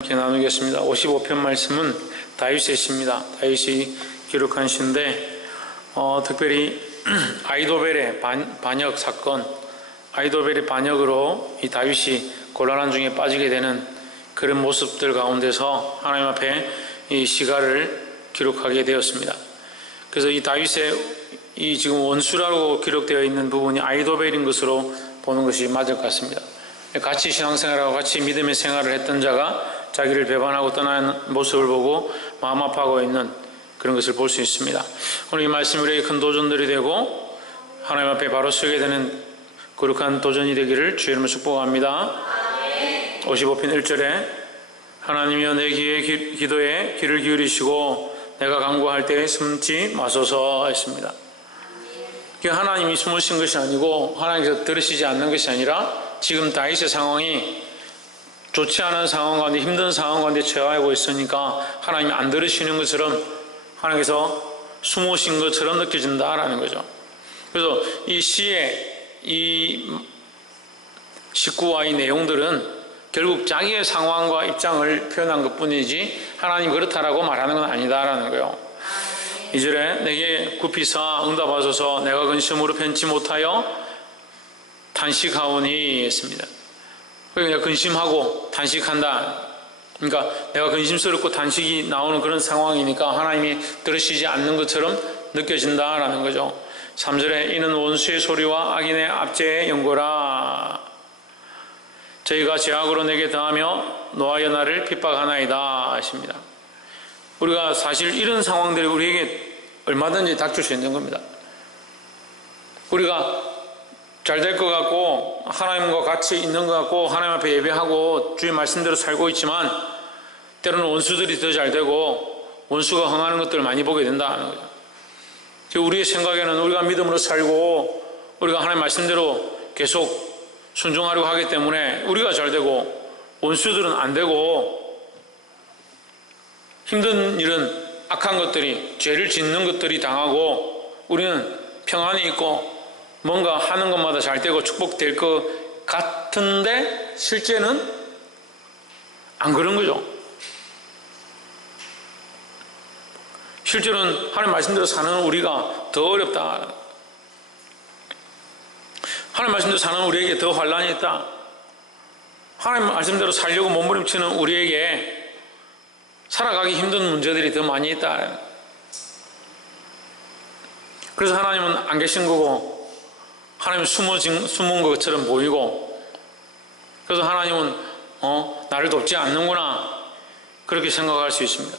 함께 나누겠습니다. 55편 말씀은 다윗의 시입니다. 다윗이 기록한 시인데 특별히 아히도벨의 반역 사건, 아히도벨의 반역으로 이 다윗이 곤란한 중에 빠지게 되는 그런 모습들 가운데서 하나님 앞에 이 시가를 기록하게 되었습니다. 그래서 이 다윗의 이 지금 원수라고 기록되어 있는 부분이 아히도벨인 것으로 보는 것이 맞을 것 같습니다. 같이 신앙생활하고 같이 믿음의 생활을 했던 자가 자기를 배반하고 떠나는 모습을 보고 마음 아파하고 있는 그런 것을 볼 수 있습니다. 오늘 이 말씀이 우리에게 큰 도전들이 되고 하나님 앞에 바로 서게 되는 거룩한 도전이 되기를 주의 이름으로 축복합니다. 55편 1절에 하나님이여 내 기도에 귀를 기울이시고 내가 간구할 때에 숨지 마소서 했습니다. 하나님이 숨으신 것이 아니고 하나님께서 들으시지 않는 것이 아니라 지금 다윗의 상황이 좋지 않은 상황 가운데, 힘든 상황 가운데 처하고 있으니까 하나님이 안 들으시는 것처럼 하나님께서 숨으신 것처럼 느껴진다라는 거죠. 그래서 이 시의 이 식구와 이 내용들은 결국 자기의 상황과 입장을 표현한 것 뿐이지 하나님 그렇다라고 말하는 건 아니다라는 거예요. 2절에 내게 굽히사 응답하소서 내가 근심으로 편치 못하여 단식하오니 했습니다. 그러니까 근심하고 단식한다. 그러니까 내가 근심스럽고 단식이 나오는 그런 상황이니까 하나님이 들으시지 않는 것처럼 느껴진다라는 거죠. 3절에 이는 원수의 소리와 악인의 압제의 연고라. 저희가 죄악으로 내게 당하며 노하여 나를 핍박하나이다 하십니다. 우리가 사실 이런 상황들이 우리에게 얼마든지 닥칠 수 있는 겁니다. 우리가 잘 될 것 같고 하나님과 같이 있는 것 같고 하나님 앞에 예배하고 주의 말씀대로 살고 있지만 때로는 원수들이 더 잘 되고 원수가 흥하는 것들을 많이 보게 된다는 거죠. 우리의 생각에는 우리가 믿음으로 살고 우리가 하나님 말씀대로 계속 순종하려고 하기 때문에 우리가 잘 되고 원수들은 안 되고 힘든 일은 악한 것들이 죄를 짓는 것들이 당하고 우리는 평안이 있고 뭔가 하는 것마다 잘 되고 축복될 것 같은데 실제는 안 그런 거죠. 실제로는 하나님 말씀대로 사는 우리가 더 어렵다. 하나님 말씀대로 사는 우리에게 더 환난이 있다. 하나님 말씀대로 살려고 몸부림치는 우리에게 살아가기 힘든 문제들이 더 많이 있다. 그래서 하나님은 안 계신 거고 하나님은 숨은 것처럼 보이고 그래서 하나님은 나를 돕지 않는구나 그렇게 생각할 수 있습니다.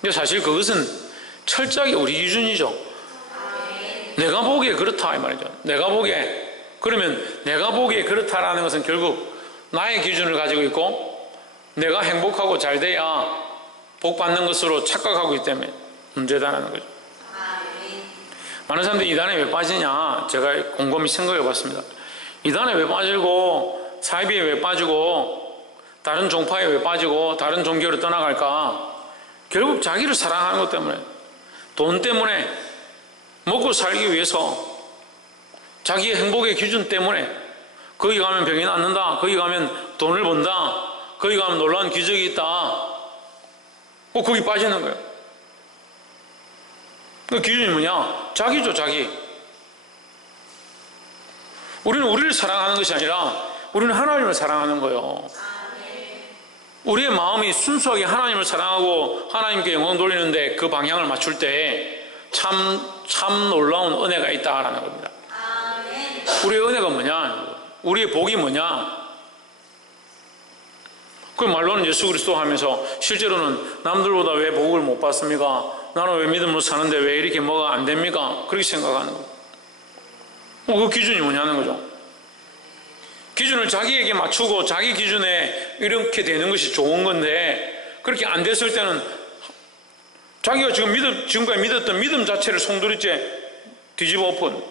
근데 사실 그것은 철저하게 우리 기준이죠. 내가 보기에 그렇다 이 말이죠. 내가 보기에 그러면 내가 보기에 그렇다라는 것은 결국 나의 기준을 가지고 있고 내가 행복하고 잘 돼야 복 받는 것으로 착각하고 있기 때문에 문제다라는 거죠. 많은 사람들이 이단에 왜 빠지냐 제가 곰곰이 생각해 봤습니다. 이단에 왜 빠지고 사이비에 왜 빠지고 다른 종파에 왜 빠지고 다른 종교로 떠나갈까? 결국 자기를 사랑하는 것 때문에 돈 때문에 먹고 살기 위해서 자기의 행복의 기준 때문에 거기 가면 병이 낫는다 거기 가면 돈을 번다 거기 가면 놀라운 기적이 있다 꼭 거기 빠지는 거예요. 그 기준이 뭐냐? 자기죠, 자기. 우리는 우리를 사랑하는 것이 아니라 우리는 하나님을 사랑하는 거예요. 우리의 마음이 순수하게 하나님을 사랑하고 하나님께 영광 돌리는데 그 방향을 맞출 때 참 놀라운 은혜가 있다라는 겁니다. 우리의 은혜가 뭐냐? 우리의 복이 뭐냐? 그 말로는 예수 그리스도 하면서 실제로는 남들보다 왜 복을 못 받습니까? 나는 왜 믿음으로 사는데 왜 이렇게 뭐가 안 됩니까? 그렇게 생각하는 거예요. 그 기준이 뭐냐는 거죠. 기준을 자기에게 맞추고 자기 기준에 이렇게 되는 것이 좋은 건데 그렇게 안 됐을 때는 자기가 지금까지 믿었던 믿음 자체를 송두리째 뒤집어 엎은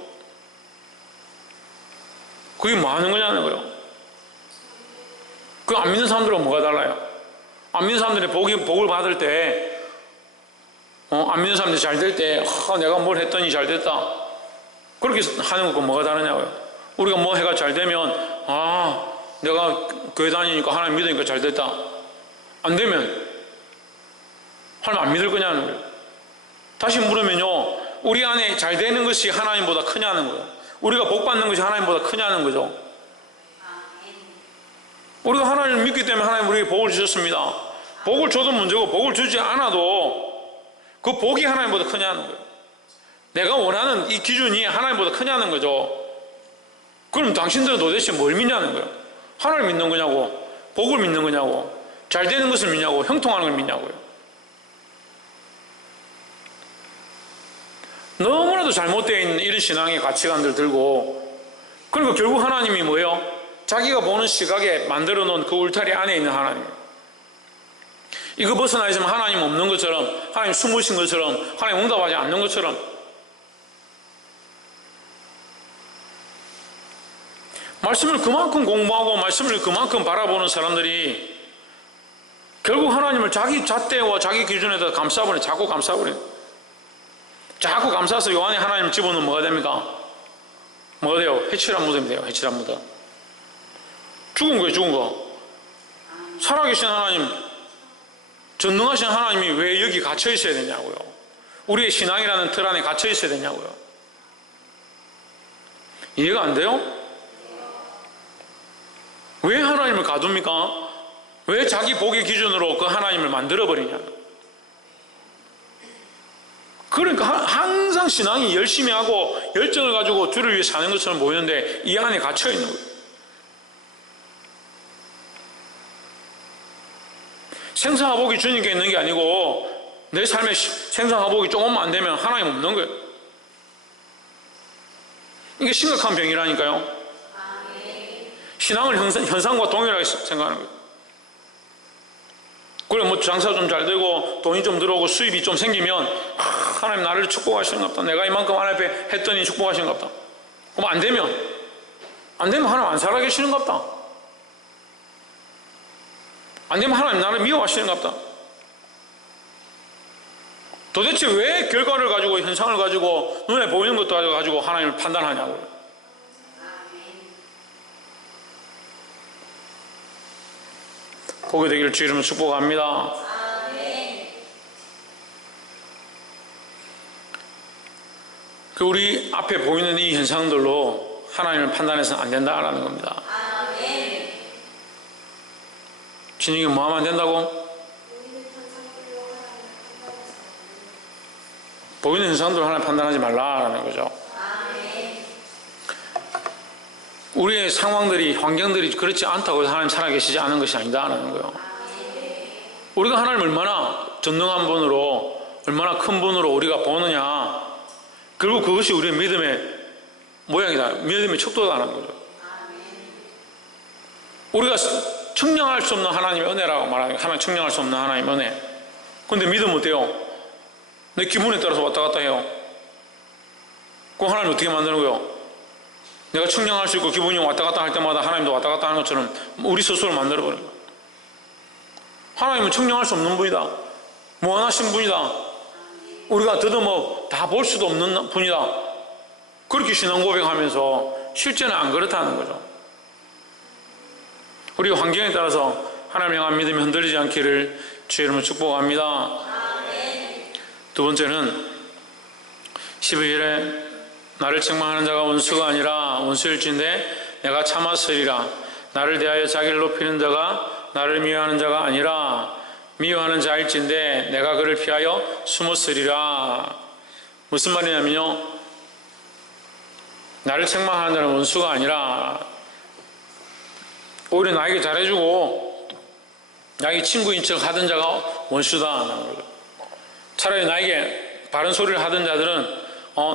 그게 뭐 하는 거냐는 거예요. 그 안 믿는 사람들은 뭐가 달라요? 안 믿는 사람들이 복을 받을 때 안 믿는 사람들이 잘 될 때 내가 뭘 했더니 잘 됐다 그렇게 하는 것과 뭐가 다르냐고요. 우리가 뭐 해가 잘 되면 내가 교회 다니니까 하나님 믿으니까 잘 됐다 안 되면 하나님 안 믿을 거냐는 거예요. 다시 물으면요, 우리 안에 잘 되는 것이 하나님보다 크냐는 거예요. 우리가 복 받는 것이 하나님보다 크냐는 거죠. 우리가 하나님을 믿기 때문에 하나님 우리에게 복을 주셨습니다. 복을 줘도 문제고 복을 주지 않아도 그 복이 하나님보다 크냐는 거예요. 내가 원하는 이 기준이 하나님보다 크냐는 거죠. 그럼 당신들은 도대체 뭘 믿냐는 거예요. 하나님을 믿는 거냐고, 복을 믿는 거냐고, 잘 되는 것을 믿냐고, 형통하는 걸 믿냐고요. 너무나도 잘못되어 있는 이런 신앙의 가치관들 들고, 그리고 결국 하나님이 뭐예요? 자기가 보는 시각에 만들어 놓은 그 울타리 안에 있는 하나님. 이거 벗어나 있으면 하나님 없는 것처럼, 하나님 숨으신 것처럼, 하나님 응답하지 않는 것처럼. 말씀을 그만큼 공부하고 말씀을 그만큼 바라보는 사람들이 결국 하나님을 자기 잣대와 자기 기준에다 감싸버려. 자꾸 감싸버려. 자꾸 감싸서 요 안에 하나님을 집어넣으면 뭐가 됩니까? 뭐가 돼요? 해칠한 무덤이 돼요. 해칠한 무덤. 죽은 거예요. 죽은 거. 살아계신 하나님, 전능하신 하나님이 왜 여기 갇혀 있어야 되냐고요. 우리의 신앙이라는 틀 안에 갇혀 있어야 되냐고요. 이해가 안 돼요? 왜 하나님을 가둡니까? 왜 자기 복의 기준으로 그 하나님을 만들어버리냐. 그러니까 항상 신앙이 열심히 하고 열정을 가지고 주를 위해 사는 것처럼 보이는데 이 안에 갇혀 있는 거예요. 생사화복이 주님께 있는 게 아니고 내 삶에 생사화복이 조금만 안 되면 하나님 없는 거예요. 이게 심각한 병이라니까요. 신앙을 현상과 동일하게 생각하는 거예요. 그래 뭐 장사 좀 잘 되고 돈이 좀 들어오고 수입이 좀 생기면 하나님 나를 축복하시는 것 같다. 내가 이만큼 하나님 앞에 했더니 축복하시는 것 같다. 그럼 안 되면 하나님 안 살아계시는 것 같다. 안 되면 하나님 나를 미워하시는 것 같다. 도대체 왜 결과를 가지고 현상을 가지고 눈에 보이는 것도 가지고 하나님을 판단하냐고요. 복이 되기를 주 이름으로 축복합니다. 우리 앞에 보이는 이 현상들로 하나님을 판단해서는 안 된다라는 겁니다. 진영이 뭐 하면 안 된다고? 보이는 현상들로 하나님 판단하지 말라라는 거죠. 우리의 상황들이, 환경들이 그렇지 않다고 해서 하나님 살아계시지 않은 것이 아니다라는 거예요. 우리가 하나님을 얼마나 전능한 분으로, 얼마나 큰 분으로 우리가 보느냐, 결국 그것이 우리의 믿음의 모양이다. 믿음의 척도다라는 거죠. 우리가 측량할 수 없는 하나님의 은혜라고 말하는 거예요. 하나님 측량할 수 없는 하나님의 은혜. 근데 믿으면 어때요? 내 기분에 따라서 왔다 갔다 해요. 그럼 하나님 어떻게 만드는 거예요? 내가 측량할 수 있고 기분이 왔다 갔다 할 때마다 하나님도 왔다 갔다 하는 것처럼 우리 스스로 만들어버려요. 하나님은 측량할 수 없는 분이다. 무한하신 분이다. 우리가 더듬어 다 볼 수도 없는 분이다. 그렇게 신앙 고백하면서 실제는 안 그렇다는 거죠. 우리 환경에 따라서 하나님을 향한 믿음이 흔들리지 않기를 주의 이름으로 축복합니다. 두 번째는 12절에 나를 책망하는 자가 원수가 아니라 원수일진데 내가 참았으리라. 나를 대하여 자기를 높이는 자가 나를 미워하는 자가 아니라 미워하는 자일진데 내가 그를 피하여 숨었으리라. 무슨 말이냐면요, 나를 책망하는 자는 원수가 아니라 오히려 나에게 잘해주고 나에게 친구인 척 하던 자가 원수다. 차라리 나에게 바른 소리를 하던 자들은,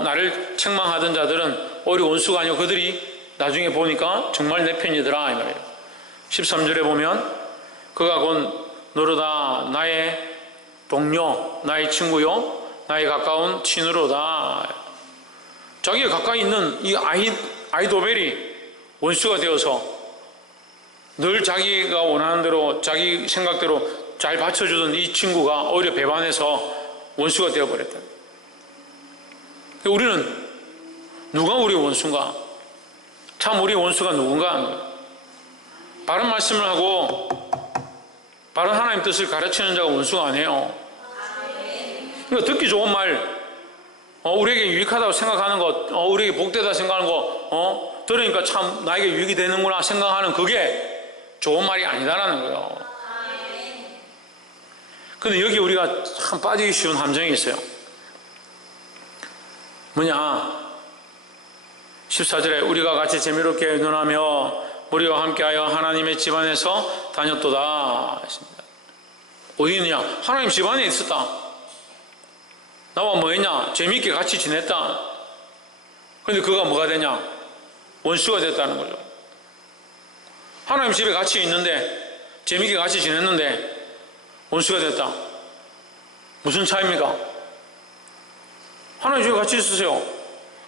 나를 책망하던 자들은 오히려 원수가 아니고 그들이 나중에 보니까 정말 내 편이더라 이 말이에요. 13절에 보면 그가 곧 너로다 나의 동료, 나의 친구요, 나의 가까운 친으로다. 자기가 가까이 있는 이 아히도벨이 원수가 되어서 늘 자기가 원하는 대로 자기 생각대로 잘 받쳐주던 이 친구가 오히려 배반해서 원수가 되어버렸다. 우리는 누가 우리의 원수인가? 참 우리의 원수가 누군가? 바른 말씀을 하고 바른 하나님 뜻을 가르치는 자가 원수가 아니에요. 그러니까 듣기 좋은 말, 우리에게 유익하다고 생각하는 것, 우리에게 복되다 생각하는 거, 들으니까 참 나에게 유익이 되는구나 생각하는 그게 좋은 말이 아니다라는 거예요. 근데 여기 우리가 참 빠지기 쉬운 함정이 있어요. 뭐냐? 14절에 우리가 같이 재미롭게 의논하며 우리와 함께하여 하나님의 집안에서 다녔도다. 어디 있느냐? 하나님 집안에 있었다. 나와 뭐 했냐? 재미있게 같이 지냈다. 그런데 그가 뭐가 되냐? 원수가 됐다는 거죠. 하나님 집에 같이 있는데 재미있게 같이 지냈는데 원수가 됐다. 무슨 차이입니까? 하나님 집에 같이 있었어요.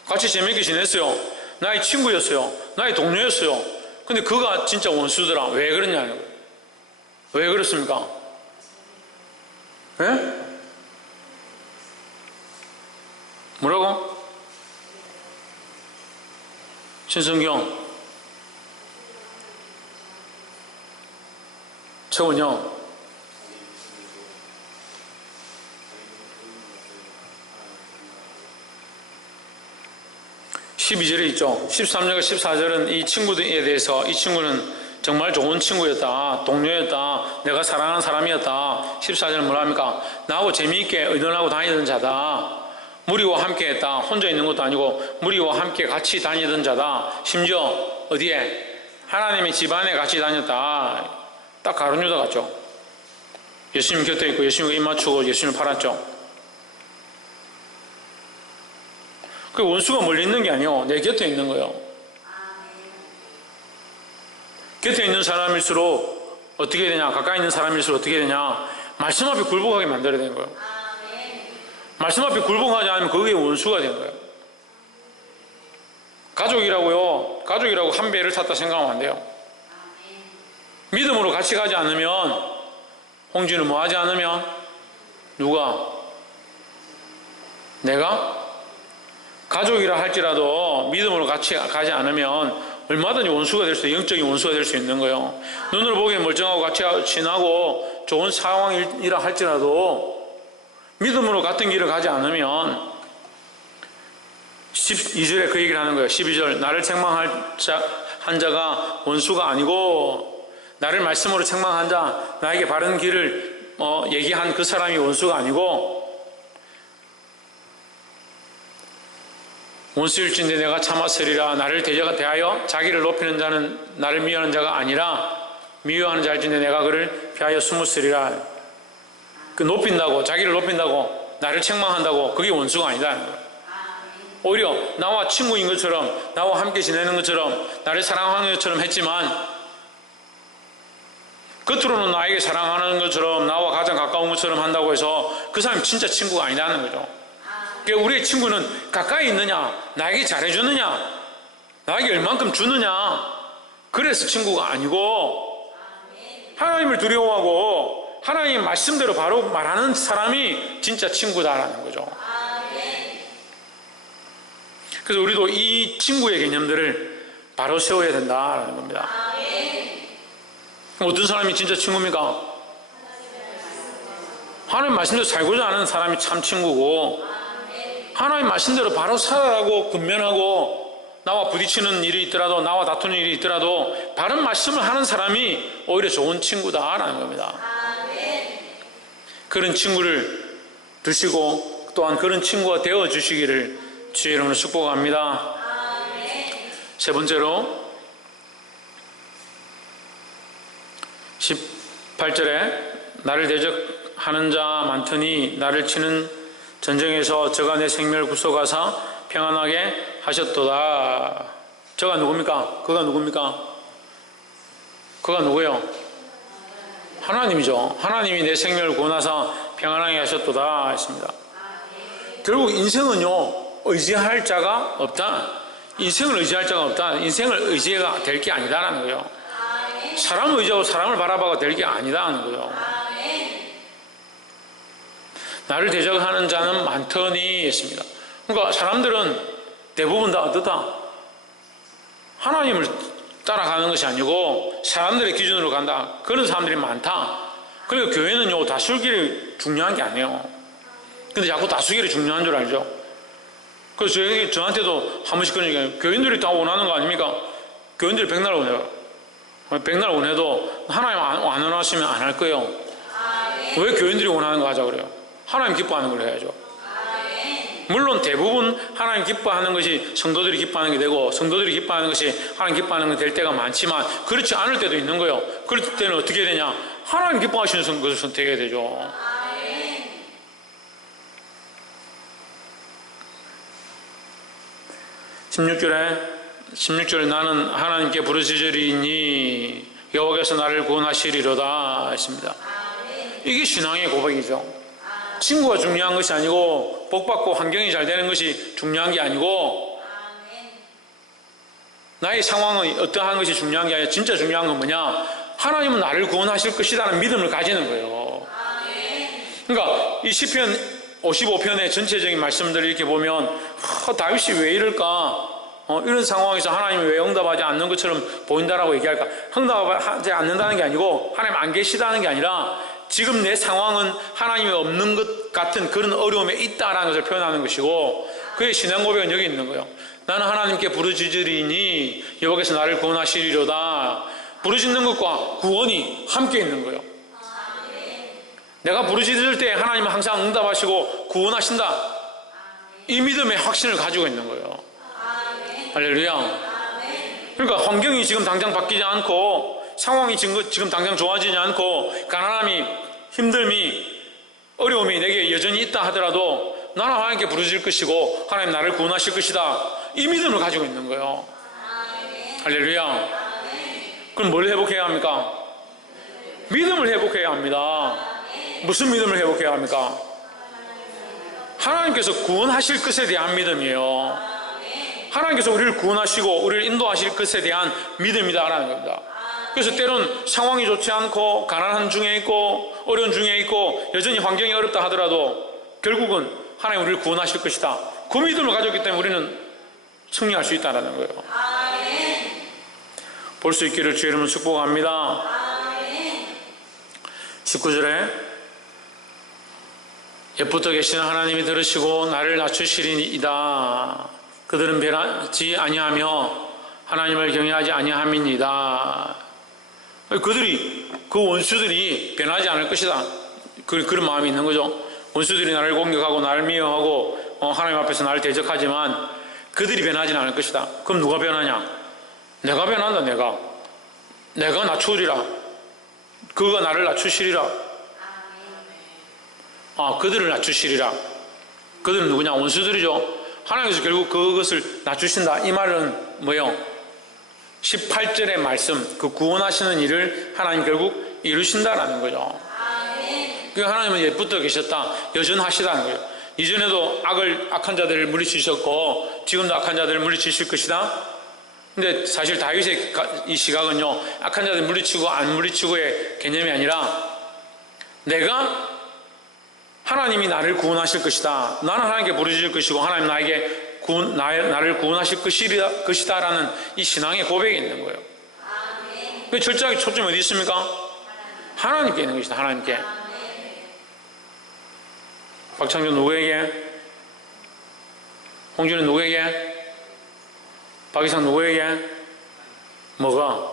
같이 재미있게 지냈어요. 나의 친구였어요. 나의 동료였어요. 근데 그가 진짜 원수더라. 왜 그러냐는 거예요. 왜 그렇습니까? 예? 뭐라고? 신성경 최원영 12절에 있죠. 13절과 14절은 이 친구들에 대해서 이 친구는 정말 좋은 친구였다. 동료였다. 내가 사랑하는 사람이었다. 14절은 뭐라 합니까? 나하고 재미있게 의논하고 다니던 자다. 무리와 함께 했다. 혼자 있는 것도 아니고 무리와 함께 같이 다니던 자다. 심지어 어디에? 하나님의 집안에 같이 다녔다. 딱 가룟 유다 같죠. 예수님 곁에 있고 예수님과 입 맞추고 예수님을 팔았죠. 그 원수가 멀리 있는 게 아니에요. 내 곁에 있는 거예요. 곁에 있는 사람일수록 어떻게 되냐? 가까이 있는 사람일수록 어떻게 되냐? 말씀 앞에 굴복하게 만들어야 되는 거예요. 말씀 앞에 굴복하지 않으면 그게 원수가 되는 거예요. 가족이라고 한 배를 탔다 생각하면 안 돼요. 믿음으로 같이 가지 않으면, 홍진은 뭐 하지 않으면, 누가? 내가? 가족이라 할지라도 믿음으로 같이 가지 않으면 얼마든지 원수가 될 수, 영적인 원수가 될 수 있는 거예요. 눈으로 보기엔 멀쩡하고 같이 지나고 좋은 상황이라 할지라도 믿음으로 같은 길을 가지 않으면 12절에 그 얘기를 하는 거예요. 12절 나를 책망한 자가 원수가 아니고 나를 말씀으로 책망한 자, 나에게 바른 길을 얘기한 그 사람이 원수가 아니고 원수일진데 내가 참았으리라. 나를 대하여 자기를 높이는 자는 나를 미워하는 자가 아니라 미워하는 자일진데 내가 그를 피하여 숨으으리라. 그 높인다고, 자기를 높인다고, 나를 책망한다고 그게 원수가 아니다. 오히려 나와 친구인 것처럼, 나와 함께 지내는 것처럼, 나를 사랑하는 것처럼 했지만 겉으로는 나에게 사랑하는 것처럼, 나와 가장 가까운 것처럼 한다고 해서 그 사람이 진짜 친구가 아니라는 거죠. 그러니까 우리의 친구는 가까이 있느냐, 나에게 잘해주느냐, 나에게 얼만큼 주느냐, 그래서 친구가 아니고 하나님을 두려워하고 하나님 말씀대로 바로 말하는 사람이 진짜 친구다라는 거죠. 그래서 우리도 이 친구의 개념들을 바로 세워야 된다라는 겁니다. 어떤 사람이 진짜 친구입니까? 하나님 말씀대로 살고자 하는 사람이 참 친구고, 하나님 말씀대로 바로 살아가고 근면하고 나와 부딪히는 일이 있더라도, 나와 다투는 일이 있더라도 바른 말씀을 하는 사람이 오히려 좋은 친구다라는 겁니다. 그런 친구를 두시고 또한 그런 친구가 되어 주시기를 주의 이름으로 축복합니다. 세 번째로 18절에 나를 대적하는 자 많더니 나를 치는 전쟁에서 저가 내 생명을 구속하사 평안하게 하셨도다. 저가 누굽니까? 그가 누굽니까? 그가 누구예요? 하나님이죠. 하나님이 내 생명을 구원하사 평안하게 하셨도다 했습니다. 결국 인생은요, 의지할 자가 없다. 인생을 의지할 자가 없다. 인생을 의지가 될 게 아니다라는 거예요. 사람을 의지하고 사람을 바라봐가 될 게 아니다라는 거예요. 나를 대적하는 자는 많더니 했습니다. 그러니까 사람들은 대부분 다 어떻다? 하나님을 따라가는 것이 아니고 사람들의 기준으로 간다. 그런 사람들이 많다. 그러니까 교회는요, 다수결이 중요한 게 아니에요. 근데 자꾸 다수결이 중요한 줄 알죠? 그래서 저한테도 한 번씩 그런 얘기해요. 교인들이 다 원하는 거 아닙니까? 교인들이 백날 원해요. 백날 원해도 하나님 안 원하시면 안 할 거예요. 왜 교인들이 원하는 거 하자 그래요? 하나님 기뻐하는 걸 해야죠. 물론 대부분 하나님 기뻐하는 것이 성도들이 기뻐하는 게 되고, 성도들이 기뻐하는 것이 하나님 기뻐하는 게 될 때가 많지만, 그렇지 않을 때도 있는 거예요. 그럴 때는 어떻게 되냐? 하나님 기뻐하시는 것을 선택해야 되죠. 16절에 나는 하나님께 부르짖으리니 여호와께서 나를 구원하시리로다 했습니다. 이게 신앙의 고백이죠. 친구가 중요한 것이 아니고, 복받고 환경이 잘 되는 것이 중요한 게 아니고, 나의 상황은 어떠한 것이 중요한 게 아니라 진짜 중요한 건 뭐냐? 하나님은 나를 구원하실 것이라는 믿음을 가지는 거예요. 그러니까 이 시편 55편의 전체적인 말씀들을 이렇게 보면 다윗이 왜 이럴까? 이런 상황에서 하나님이 왜 응답하지 않는 것처럼 보인다라고 얘기할까? 응답하지 않는다는 게 아니고 하나님 안 계시다는 게 아니라 지금 내 상황은 하나님이 없는 것 같은 그런 어려움에 있다라는 것을 표현하는 것이고, 그의 신앙 고백은 여기 있는 거예요. 나는 하나님께 부르짖으리니 여호와께서 나를 구원하시리로다. 부르짖는 것과 구원이 함께 있는 거예요. 내가 부르짖을 때 하나님은 항상 응답하시고 구원하신다. 이 믿음의 확신을 가지고 있는 거예요. 할렐루야. 그러니까 환경이 지금 당장 바뀌지 않고, 상황이 지금 당장 좋아지지 않고, 가난함이, 힘듦이, 어려움이 내게 여전히 있다 하더라도 나는 하나님께 부르짖을 것이고 하나님 나를 구원하실 것이다. 이 믿음을 가지고 있는 거예요. 할렐루야. 그럼 뭘 회복해야 합니까? 믿음을 회복해야 합니다. 무슨 믿음을 회복해야 합니까? 하나님께서 구원하실 것에 대한 믿음이에요. 하나님께서 우리를 구원하시고 우리를 인도하실 것에 대한 믿음이다라는 겁니다. 그래서 때론 상황이 좋지 않고 가난한 중에 있고 어려운 중에 있고 여전히 환경이 어렵다 하더라도 결국은 하나님 우리를 구원하실 것이다. 그 믿음을 가졌기 때문에 우리는 승리할 수 있다는 거예요. 볼 수 있기를 주의 이름으로 축복합니다. 19절에 옛부터 계시는 하나님이 들으시고 나를 낮추시리이다. 그들은 변하지 아니하며 하나님을 경외하지 아니함이니이다. 그 원수들이 변하지 않을 것이다. 그런 마음이 있는 거죠. 원수들이 나를 공격하고 나를 미워하고 하나님 앞에서 나를 대적하지만 그들이 변하지는 않을 것이다. 그럼 누가 변하냐? 내가 변한다. 내가 낮추리라. 그가 나를 낮추시리라. 그들을 낮추시리라. 그들은 누구냐? 원수들이죠. 하나님께서 결국 그것을 낮추신다. 이 말은 뭐예요? 18절의 말씀, 그 구원하시는 일을 하나님 결국 이루신다라는 거죠. 그러니까 하나님은 옛부터 계셨다. 여전하시다는 거예요. 이전에도 악한 자들을 물리치셨고 지금도 악한 자들을 물리치실 것이다. 근데 사실 다윗의 이 시각은요, 악한 자들 물리치고 안 물리치고의 개념이 아니라 내가 하나님이 나를 구원하실 것이다. 나는 하나님께 부르짖을 것이고 하나님 나를 구원하실 것이다라는 이 신앙의 고백이 있는 거예요. 그 철저하게 초점이 어디 있습니까? 하나님께 있는 것이다. 하나님께. 박창준 누구에게? 홍준은 누구에게? 박이상 누구에게? 뭐가?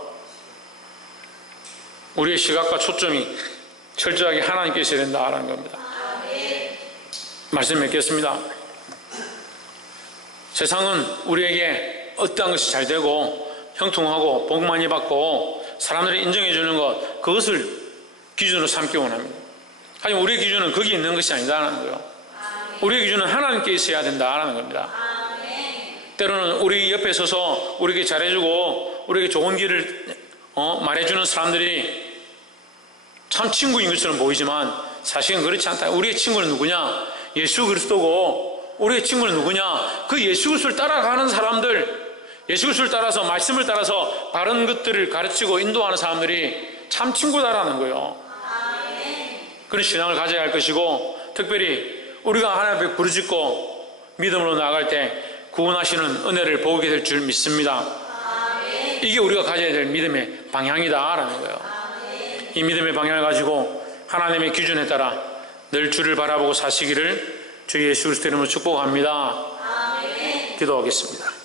우리의 시각과 초점이 철저하게 하나님께 있어야 된다라는 겁니다. 말씀 맺겠습니다. 세상은 우리에게 어떠한 것이 잘 되고 형통하고 복 많이 받고 사람들이 인정해 주는 것, 그것을 기준으로 삼기 원합니다. 하지만 우리의 기준은 거기 있는 것이 아니다라는 거예요. 우리의 기준은 하나님께 있어야 된다라는 겁니다. 때로는 우리 옆에 서서 우리에게 잘해주고 우리에게 좋은 길을 말해주는 사람들이 참 친구인 것처럼 보이지만 사실은 그렇지 않다. 우리의 친구는 누구냐? 예수 그리스도고, 우리의 친구는 누구냐? 그 예수 그리스도를 따라가는 사람들, 예수 그리스도를 따라서 말씀을 따라서 바른 것들을 가르치고 인도하는 사람들이 참 친구다라는 거예요. 그런 신앙을 가져야 할 것이고, 특별히 우리가 하나님 앞에 부르짖고 믿음으로 나아갈 때 구원하시는 은혜를 보게 될 줄 믿습니다. 이게 우리가 가져야 될 믿음의 방향이다라는 거예요. 이 믿음의 방향을 가지고 하나님의 기준에 따라 늘 주를 바라보고 사시기를 주 예수 그리스도 이름으로 축복합니다. 기도하겠습니다.